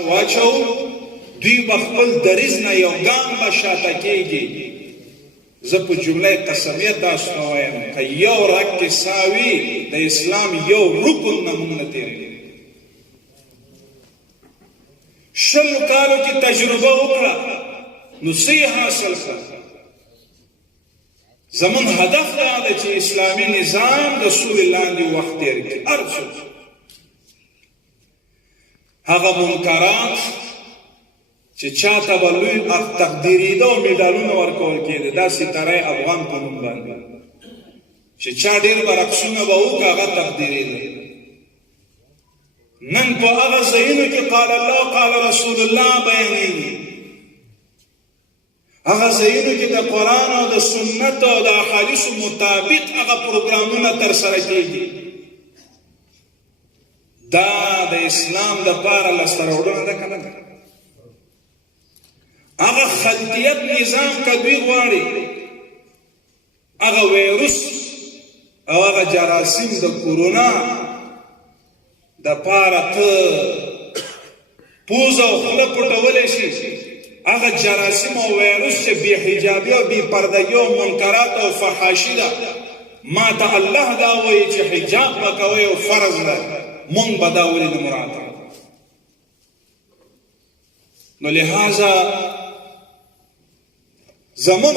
واچو دوی بخپل دریز نه یو ګام به شاته کېږي. زه په جمله قسمیه تاسو ته وایم که یو رګ کې ساوي د اسلام یو رکن نه موږ نه تېروي. شلو کالو کې تجربه وکړه نو څه یې حاصل کړه. زمون هدف دا ده چې اسلامي نظام د سولې لاندې وخت تېر کړي. هر څوک هغه منکرات چې چاته به لوی تقدیریده او میډالونه ورکول کېده دا ستاره افغان په نوم باندې چې چا ډېر به رقصونه به وکړه هغه تقدیریده. نن په هغه ځایونو کې قال الله قال رسول الله بیانېږي. هغه ځایونو کې د قرآن او د سنت او د احادیثو مطابق هغه پروګرامونه ترسره کېږي. دا د اسلام لپاره لاسته راوړنه ده که نه ده؟ هغه خلطیت نظام که دوی غواړي هغه ویروس او هغه جراثیم د کورونا دپاره ته پوزه او خوله پټولی شي. هغه جراثیم او ویروس چې بې حجابي او بې پردګي او منکرات او فحاشي ده ما ته الله دا وایي چې حجاب به کوئ او فرض ده مونږ به دا ولې نه مراعات کړو. نو لہذا زمون